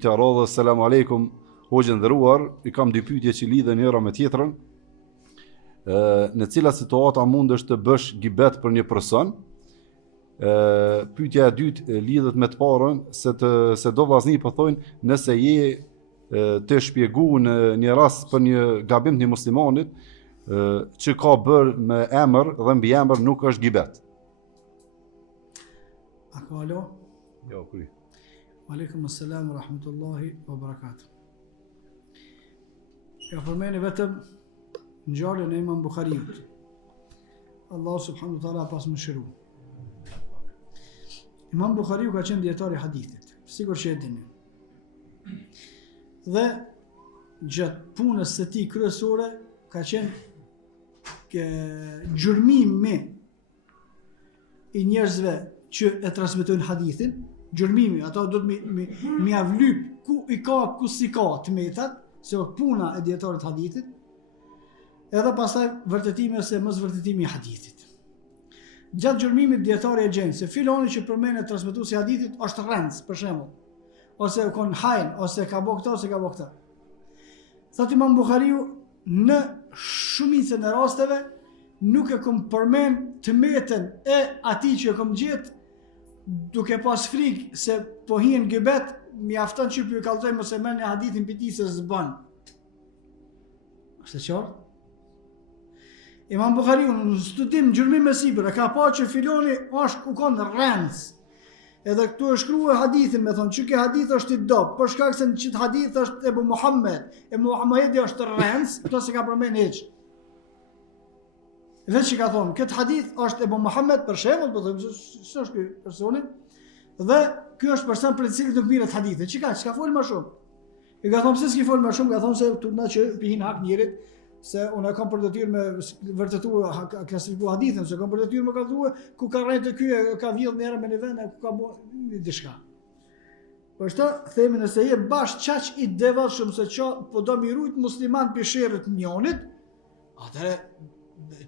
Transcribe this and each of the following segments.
pyetja radhës, selam aleikum, hoxhë nderuar, i kam dy pyetje që lidhen njëra me tjetrën. Në cila situata mundesh të bësh gibet për një person? Pyetja e dytë lidhet me të parën, se do vllazni po thonë, nëse je të shpjegu në një rast për një gabim të një muslimanit që ka bërë me emër dhe mbi emër nuk është gibet. A ka alo? Jo, kuri. Aleikum assalam wa rahmatullahi wa barakatuh. Ja përmeni vetëm në gjallën e Imam Bukhariut. Allah subhanahu wa taala pas më shëru. Imam Bukhariu ka qenë dietar i hadithit, sigur që e dini. Dhe gjatë punës së tij kryesore ka qenë gjurmimi i njerëzve që e transmetojnë hadithin, gjurmimi, ata do të mi avlyp ku i ka, ku si ka të metat, se o puna e djetarit hadithit, edhe pastaj vërtetimi ose mos vërtetimi i hadithit. Gjatë gjurmimit djetari e gjenë se filoni që përmene transmetuesi i hadithit është rrens, për shembull, ose kon hajn, ose ka bo këta, ose ka bo këta. Thot Imam Bukhariu, në shumicën e rasteve nuk e kom përmen të metën e atij që e kom gjetë, duke pas frikë se po hien gibet, mjafton që ju kallzoj mos e merr një hadithin për tij se s'bën. Është e qartë? Imam Bukhariu në studim gjurmim me sipër, ka pa që filoni është u konë rrens. Edhe këtu e shkruar hadithin me thonë që ky hadith është i dobët, për shkak se në çit hadith është Ebu Muhammed, e Muhamedi është rrens, këto se ka përmend hiç. Veç që ka thonë, këtë hadith është Ebu Muhammed për shembull, po them se është ky personi, dhe ky është person për i cili nuk mirët hadithe. Çka fol më shumë? I ka thonë pse s'ki fol më shumë, ka thonë se turna që pihin hak njerit, se unë kam për detyrë me vërtetuar klasifikuar hadithin, se kam për detyrë me kallzuar ku ka rrejtë ky ka vjedh në herë me një vend, ku ka bërë diçka. Po ashtu themi nëse je bash çaq i devotshëm se ço po do mi rujt musliman pi sherrit njonit, atëre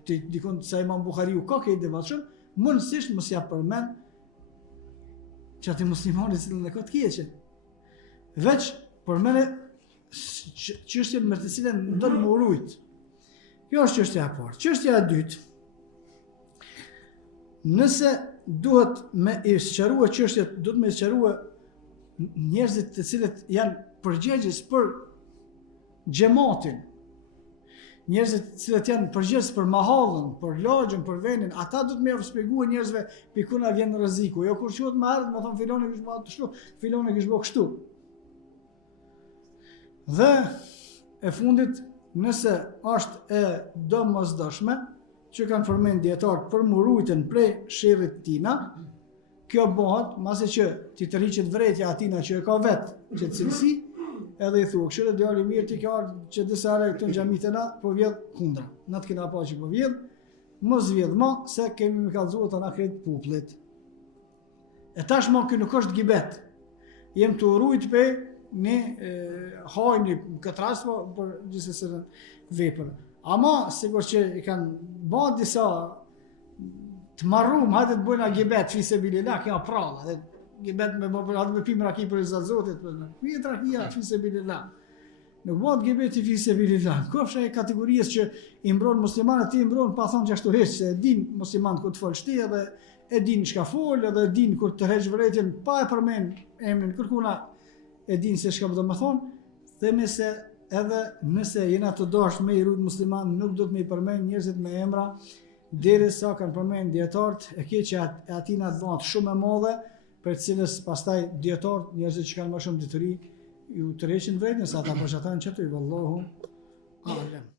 ti dikon se Imam Bukhariu ka ke i devotshëm, mundësisht mos ja përmend çati muslimani që në ka të keqe. Veç përmene çështjen me të cilën do të më urujt. Kjo është çështja e parë. Çështja e dytë. Nëse duhet me i sqarua çështjet, duhet me sqarua njerëzit të cilët janë përgjegjës për xhamatin. Njerëzit të cilët janë përgjegjës për mahallën, për lagjën, për vendin, ata duhet me shpjeguar njerëzve pikuna vjen rreziku. Jo kur quhet më ardh, më thon filoni kish bërë kështu, filoni kish bërë kështu. Dhe e fundit, nëse është e domosdoshme, që kanë përmend dietarët për murujtën prej sherrit tina, kjo bëhet mase që ti të rriqet vretja atina që e ka vetë që të cilësi, edhe i thua, këshire djali mirë ti ka që disa herë këtu në xhamit e na, po vjedh kundra. Na të kena pa që po vjedh, mos vjedh ma, se kemi me kallzuar të na krejt popullit. E tashmë kjo nuk është gibet. Jem të urujt pe një hajni këtë rast, për gjithsesi vepër. Ama, sigur që i kanë bërë disa të marrum, hajde të bëjna gibet, fi se bilillah, kjo prallë, hajde gibet me bërë, hajde me pimë raki për i Zotit, pijet rakia, fi se bilillah. Nuk bëhet gibet i fi se bilillah. Kofsha e kategorisë që i mbron muslimanët, ti i mbron pa thonë që ashtu heq, se e din muslimanët kur të folë shti, edhe e din çka fol, edhe e din kur të heq vërejtjen, pa e përmend emrin kërkuna, e din se çka do të thonë, themi se edhe nëse jena të dashur me i rujt musliman, nuk do të me i përmend njerëzit me emra, derisa kanë përmend dietarët, e keqja e atina të bëhet shumë e madhe, për të cilës pastaj dietarët, njerëzit që kanë më shumë dituri, ju tërheqin veten, sa ata përshatanë çatu, vallahu a'lam.